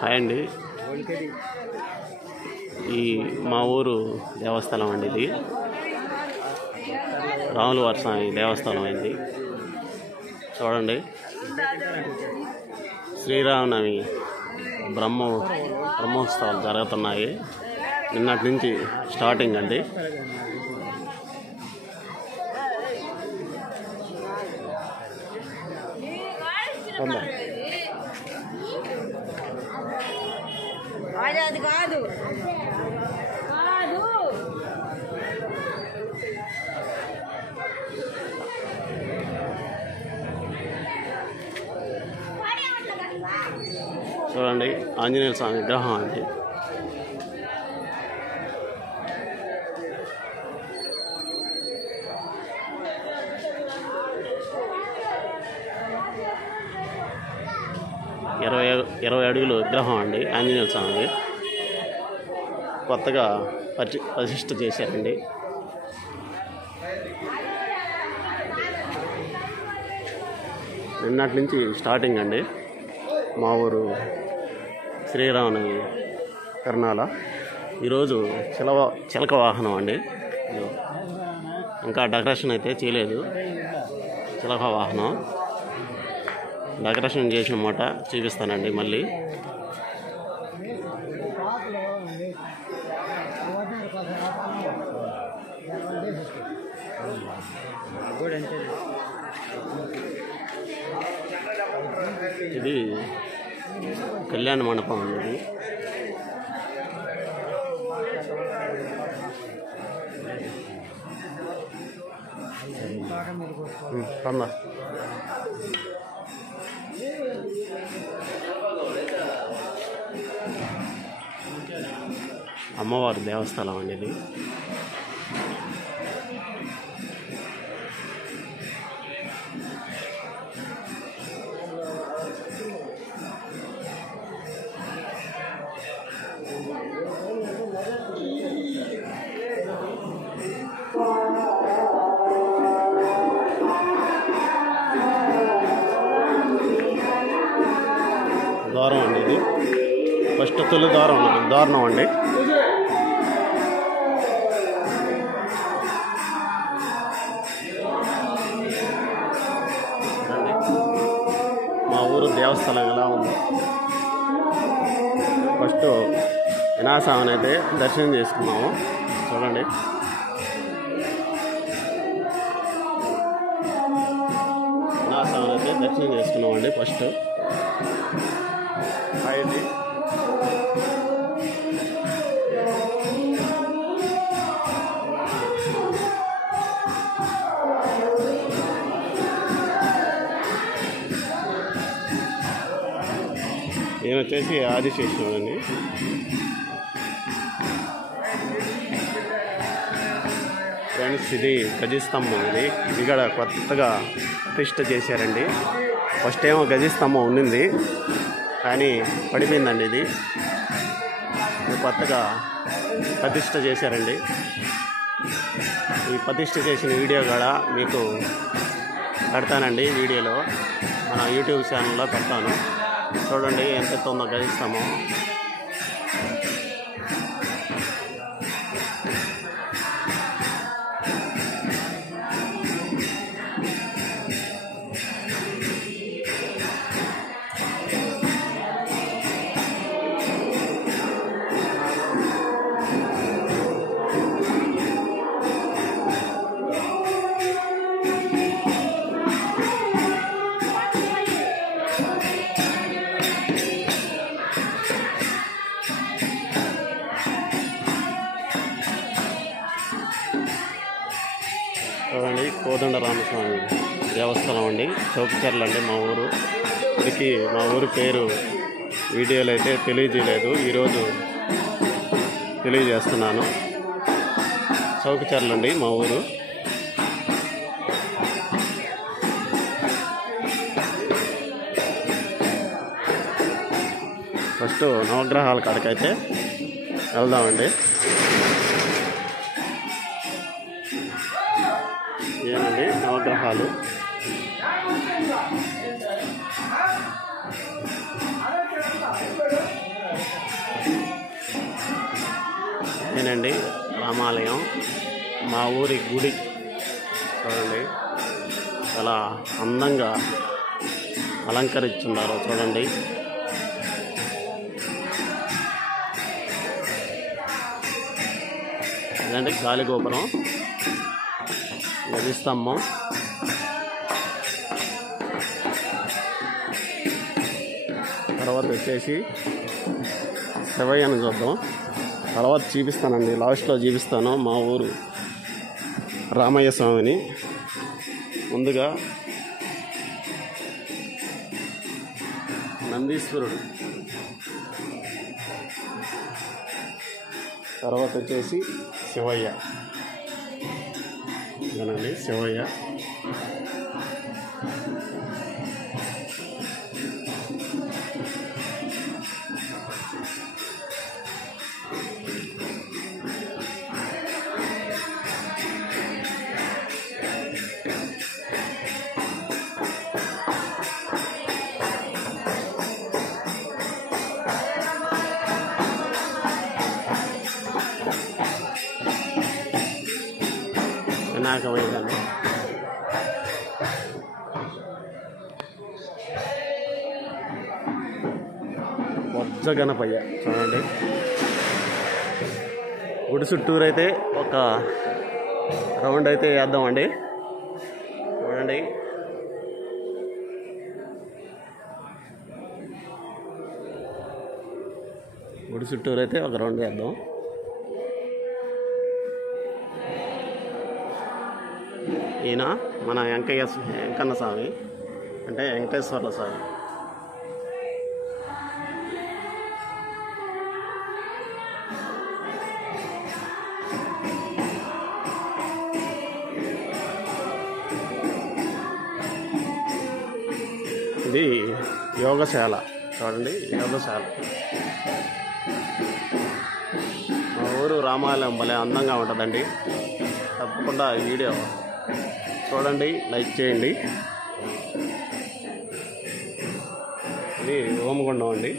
Hi అండి, ఈ మా ఊరు దేవస్థానం అండి. ఇది రాములవారి స్వామి దేవస్థానం అయింది. చూడండి, శ్రీరామనవమి బ్రహ్మోత్సవాలు జరుగుతున్నాయి. నిన్నటి నుంచి స్టార్టింగ్ అండి. అది కాదు చూడండి, ఆంజనేయ స్వామి విగ్రహం అండి. ఇరవై అడుగులు విగ్రహం అండి ఆంజనేయ స్వామిది. కొత్తగా ప్రతిష్ఠ చేశారండి. నిన్నటి నుంచి స్టార్టింగ్ అండి. మా ఊరు శ్రీరామనవమి కర్ణాల. ఈరోజు చిలక వాహనం అండి. ఇంకా డెకరేషన్ అయితే చేయలేదు. చిలక వాహనం డెకరేషన్ చేసిన మాట చూపిస్తానండి మళ్ళీ. ఇది కళ్యాణ మండపం అండి. పందా అమ్మవారి దేవస్థానం అండి ఇది. ద్వారం అండి ఇది. ఫస్ట్ తొలి దారుణం అండి. మా ఊరు దేవస్థానం ఎలా ఉంది. ఫస్ట్ వినాయకస్వామిని అయితే దర్శనం చేసుకున్నాము. చూడండి, వినాయకస్వామిని అయితే దర్శనం చేసుకున్నామండి. ఫస్ట్ ఇది ఈయన వచ్చేసి ఆదిశేషుడు అండి. ఫ్రెండ్స్, ఇది గజస్తంభం. ఇది ఇక్కడ కొత్తగా ప్రతిష్ఠ చేశారండి. ఫస్ట్ ఏమో గజస్తంభం ఉండింది, కానీ పడిపోయిందండి. ఇది కొత్తగా ప్రతిష్ఠ చేశారండి. ఈ ప్రతిష్ఠ చేసిన వీడియో కూడా మీకు పెడతానండి. వీడియోలో మన యూట్యూబ్ ఛానల్లో పెడతాను. చూడండి ఎంత ఉందో గజస్తంభం. చూడండి, కోదండరామస్వామి దేవస్థానం అండి. చౌకచర్ల అండి మా ఊరు. ఇప్పటికి మా ఊరు పేరు వీడియోలో అయితే తెలియజేయలేదు, ఈరోజు తెలియజేస్తున్నాను. చౌకచర్ల అండి మా ఊరు. ఫస్ట్ నవగ్రహాల కాడికైతే వెళ్దామండి. ఏనండి నవగ్రహాలు. ఇదేనండి రామాలయం, మా ఊరి గుడి. చూడండి చాలా అందంగా అలంకరించున్నారు. చూడండి ఇదండి గాలిగోపురం, గది స్తంభం. తర్వాత వచ్చేసి శివయ్యను చూద్దాం. తర్వాత చూపిస్తానండి, లాస్ట్లో చూపిస్తాను మా ఊరు రామయ్య స్వామిని. ముందుగా నందీశ్వరుడు, తర్వాత వచ్చేసి శివయ్య. ఇదేనండి శివయ్య. వినాయకమైందండి. బొజ్జ గణపయ్య. చూడండి గుడి చుట్టూరు అయితే ఒక రౌండ్ అయితే వేద్దామండి. చూడండి గుడి చుట్టూరు అయితే ఒక రౌండ్ వేద్దాం. ఈయన మన వెంకన్న స్వామి, అంటే వెంకటేశ్వర్ల స్వామి. ఇది యోగశాల. చూడండి యోగశాల. మా ఊరు రామాలయం భలే అందంగా ఉంటుందండి. తప్పకుండా ఈ వీడియో చూడండి, లైక్ చేయండి. ఇది హోమగుండం అండి.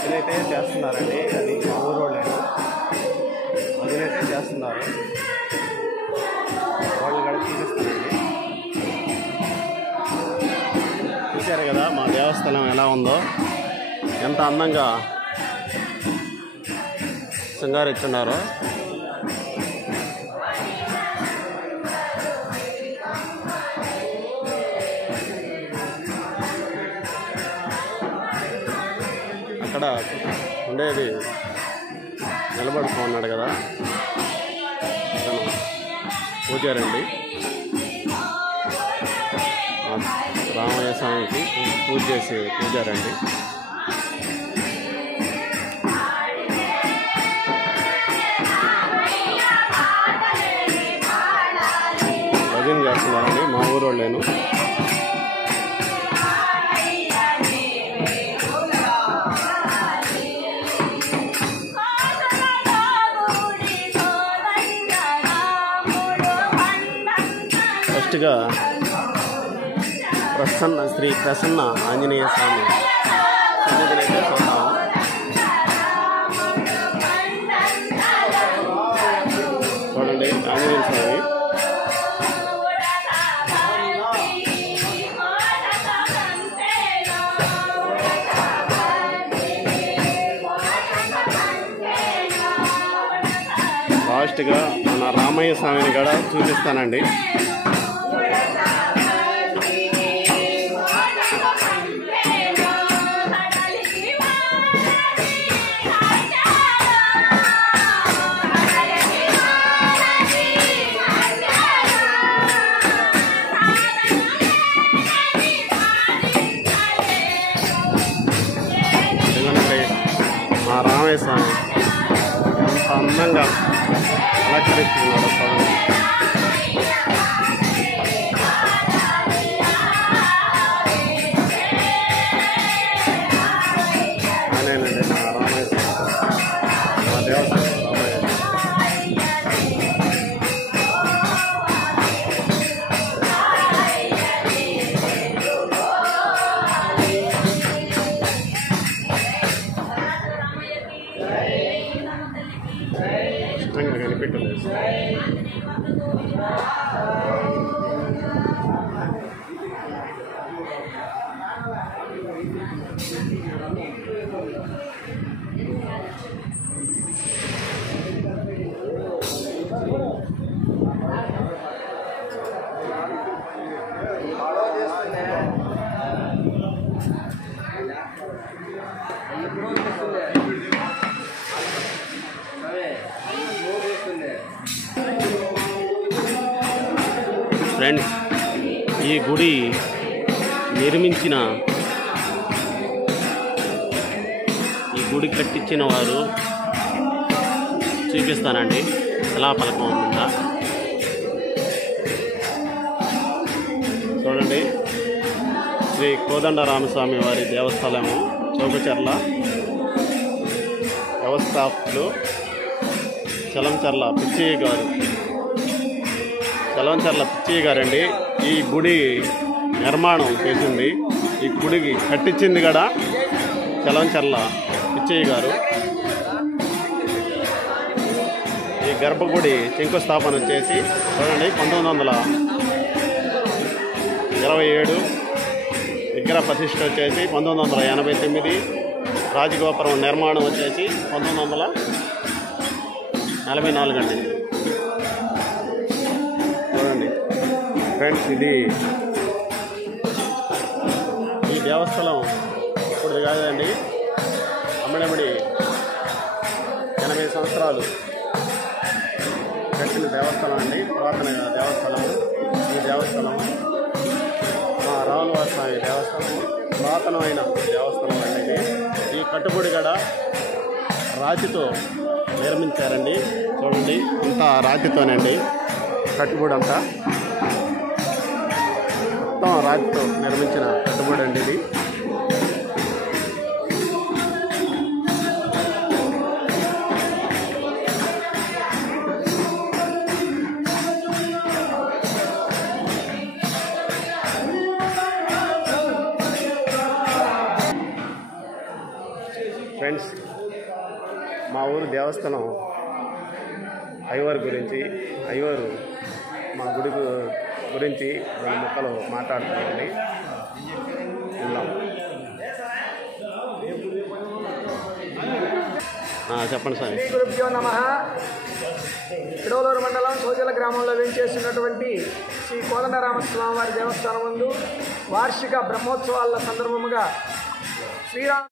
అదినైతే చేస్తున్నారండి, అది మా ఊరు వాళ్ళేను. అదినైతే చేస్తున్నారు, వాళ్ళు కూడా చూపిస్తారండి. చూశారు కదా మా దేవస్థానం ఎలా ఉందో, ఎంత అందంగా శృంగారిస్తున్నారు. అక్కడ ఉండేది నిలబడుకున్నాడు కదా అతను పూజారండి. రామయ్య స్వామికి పూజ చేసి పూజారండి. భజన చేస్తున్నారండి మా ఊరు వాళ్ళేను. ఫస్ట్గా శ్రీ ప్రసన్న ఆంజనేయ స్వామి సన్నిధినైతే చూద్దాము. చూడండి ఆంజనేయ స్వామి. లాస్ట్గా మన రామయ్య స్వామిని కూడా చూపిస్తానండి. రామయ్య స్వామి ఎంత అందంగా అలంకరిస్తున్నాడు స్వామి. అదేనండి మా రామయ్య స్వామి, మా దేవస్థానం రామయ్య. ఇష్టంగా కనిపెట్టలేదు. ఫ్రెండ్స్, ఈ గుడి నిర్మించిన ఈ గుడి కట్టించిన వారు చూపిస్తానండి. శిలాఫలకం ఉందా చూడండి. శ్రీ కోదండరామస్వామి వారి దేవస్థానము చౌకచర్ల. వ్యవస్థాపకులు చలంచర్ల పిచ్చయ్య గారు. చలంచర్ల పిచ్చయ్య గారండి ఈ గుడి నిర్మాణం చేసింది. ఈ గుడికి కట్టించింది కూడా చలంచర్ల పిచ్చయ్య గారు. ఈ గర్భగుడి శంకుస్థాపన వచ్చేసి చూడండి 1927, విగ్రహ ప్రతిష్ఠ వచ్చేసి 1989, రాజగోపురం నిర్మాణం వచ్చేసి 1944 అండి. చూడండి ఫ్రెండ్స్, ఇది ఈ దేవస్థలం ఇప్పుడు కాదండి, అమ్మడమడి 80 సంవత్సరాలు కట్టిన దేవస్థలం అండి. పురాతన దేవస్థలము. ఈ దేవస్థలం రాములవారి స్వామి దేవస్థలం, పురాతనమైన దేవస్థలం అండి. ఇది ఈ కట్టుబడి కూడా రాతితో నిర్మించారండి. చూడండి అంతా రాతితోనండి కట్టుబడి అంతా మొత్తం రాతితో నిర్మించిన కట్టుబడి అండి ఇది. ఫ్రెండ్స్, మా ఊరు దేవస్థానం అయ్యవారి గురించి, అయ్యవారు మా గుడి గురించి 2 ముక్కలు మాట్లాడుతున్నామండి. వెళ్దాం. చెప్పండి సార్. శ్రీ గురుభ్యో నమః. ఇడవలూరు మండలం సోజల గ్రామంలో వేంచేస్తున్నటువంటి శ్రీ కోదండరామస్వామి వారి దేవస్థానం ముందు వార్షిక బ్రహ్మోత్సవాల సందర్భముగా శ్రీరామ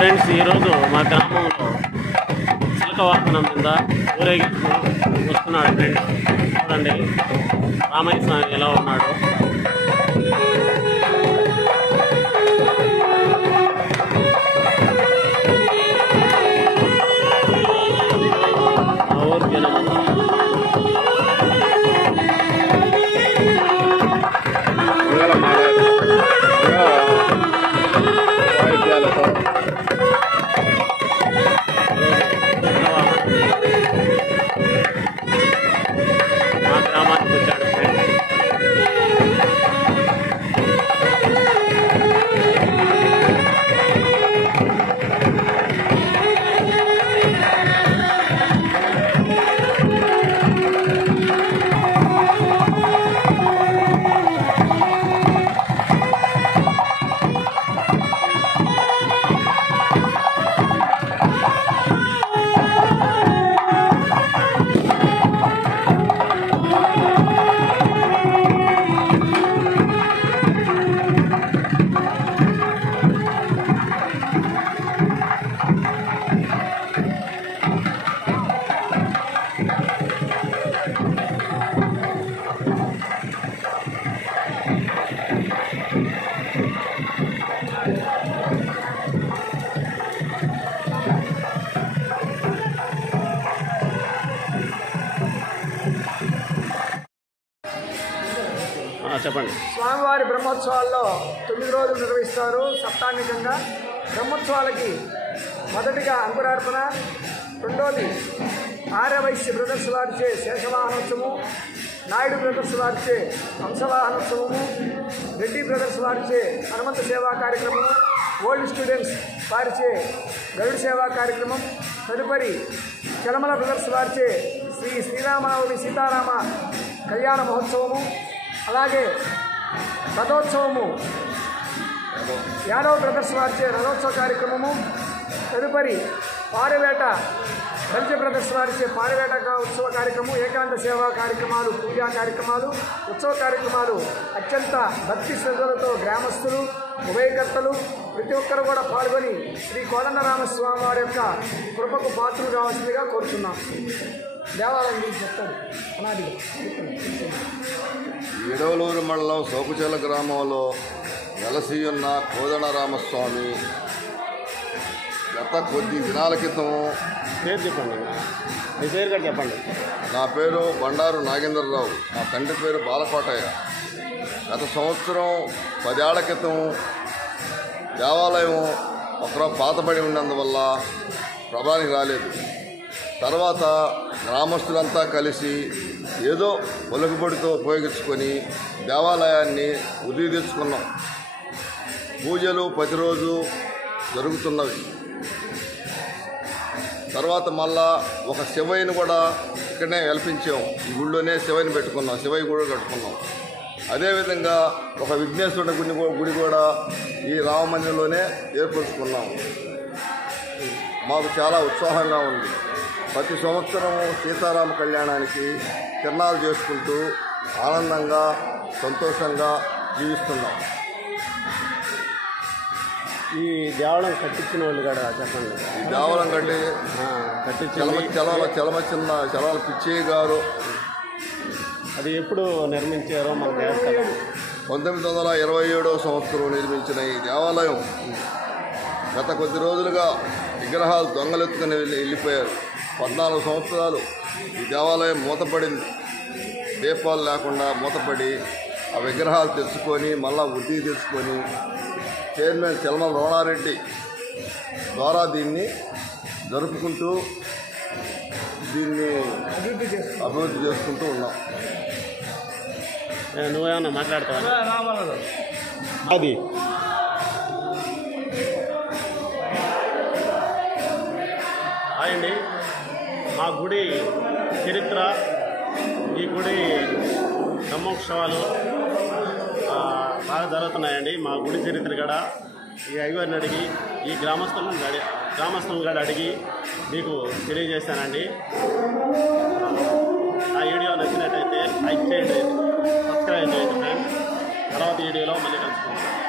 ఫ్రెండ్స్, ఈరోజు మా గ్రామంలో చిలక వాహనం కింద ఊరేగింపు వస్తున్నాడు. ఫ్రెండ్స్ చూడండి రామయ్య స్వామి ఎలా ఉన్నాడు. మా ఊరు జనం వాయిద్యాలతో మా గ్రామానికి వచ్చాడు. ఫ్రెండ్స్ బ్రహ్మోత్సవాల్లో 9 రోజులు నిర్వహిస్తారు సప్తాంగికంగా. బ్రహ్మోత్సవాలకి మొదటిగా అంకురార్పణ, రెండోది ఆర్యవైశ్య బ్రదర్స్ వారిచే శేషవాహనోత్సవము, నాయుడు బ్రదర్స్ వారిచే హంసవాహనోత్సవము, రెడ్డి బ్రదర్స్ వారిచే హనుమంత సేవా కార్యక్రమము, ఓల్డ్ స్టూడెంట్స్ వారిచే గరుడ సేవా కార్యక్రమం, తదుపరి చలమల బ్రదర్స్ వారిచే శ్రీరామనవమి సీతారామ కళ్యాణ మహోత్సవము, అలాగే రథోత్సవము యాదవ్ బ్రదర్స్ వారిచే రథోత్సవ కార్యక్రమము, తదుపరి పారవేట బల్జ బ్రదర్స్ వారిచే పారవేట ఉత్సవ కార్యక్రమం, ఏకాంత సేవా కార్యక్రమాలు, పూజా కార్యక్రమాలు, ఉత్సవ కార్యక్రమాలు అత్యంత భక్తి శ్రద్ధలతో గ్రామస్తులు, ఉభయకర్తలు ప్రతి ఒక్కరు కూడా పాల్గొని శ్రీ కోదండరామస్వామి వారి యొక్క కృపకు పాత్రలు కావాల్సిందిగా కోరుచున్నాం. దేవాలయం గురించి చెప్తారు అనాదిగా. ఇడవలూరు మండలం సోకుచెల గ్రామంలో వెలసి ఉన్న కోదండరామస్వామి గత కొద్ది దినాల క్రితం పేరు చెప్పండి, మీ పేరు కూడా చెప్పండి. నా పేరు బండారు నాగేంద్రరావు, మా తండ్రి పేరు బాలకోటయ్య. గత సంవత్సరం 10 ఏళ్ల క్రితం దేవాలయం ఒకరో పాతబడి ఉన్నందువల్ల ప్రభానికి రాలేదు. తర్వాత గ్రామస్తులంతా కలిసి ఏదో ఒలుగుబడితో ఉపయోగించుకొని దేవాలయాన్ని ఉదయం తెచ్చుకున్నాం. పూజలు ప్రతిరోజు జరుగుతున్నవి. తర్వాత మళ్ళా ఒక శివయ్యను కూడా ఇక్కడనే వెలిపించాం. ఈ గుళ్ళోనే శివయ్యని పెట్టుకున్నాం, శివయ్య కూడా కట్టుకున్నాం. అదేవిధంగా ఒక విఘ్నేశ్వరుని గుడి కూడా ఈ రామమందిరంలోనే ఏర్పరుచుకున్నాం. మాకు చాలా ఉత్సాహంగా ఉంది. ప్రతి సంవత్సరం సీతారామ కళ్యాణానికి తిరణాలు చేసుకుంటూ ఆనందంగా సంతోషంగా జీవిస్తున్నాం. ఈ దేవాలయం కట్టించిన వాళ్ళు కూడా చెప్పండి. ఈ దేవాలయం చలమ పిచ్చయ్య గారు అది ఎప్పుడు నిర్మించారో మనకు దేవస్థానం 1927వ సంవత్సరం నిర్మించిన ఈ దేవాలయం గత కొద్ది రోజులుగా విగ్రహాలు దొంగలెత్తుకుని వెళ్ళిపోయారు. 14 సంవత్సరాలు ఈ దేవాలయం మూతపడింది. దీపాలు లేకుండా మూతపడి ఆ విగ్రహాలు తెచ్చుకొని మళ్ళా వృద్ధి తెచ్చుకొని చైర్మన్ చలమల రోణారెడ్డి ద్వారా దీన్ని జరుపుకుంటూ దీన్ని అభివృద్ధి చేసుకుంటూ ఉన్నాం. నువ్వేమన్నా మాట్లాడతావా? అది అండి మా గుడి చరిత్ర, ఈ గుడి బ్రహ్మోత్సవాలు బాగా జరుగుతున్నాయండి. మా గుడి చరిత్ర కూడా ఈ అయ్యవారిని అడిగి ఈ గ్రామస్తులను కూడా అడిగి మీకు తెలియజేస్తానండి. ఆ వీడియో నచ్చినట్టయితే లైక్ చేయండి, సబ్స్క్రైబ్ చేయండి ఫ్రెండ్స్. తర్వాత వీడియోలో మళ్ళీ కలుసుకుంటాం.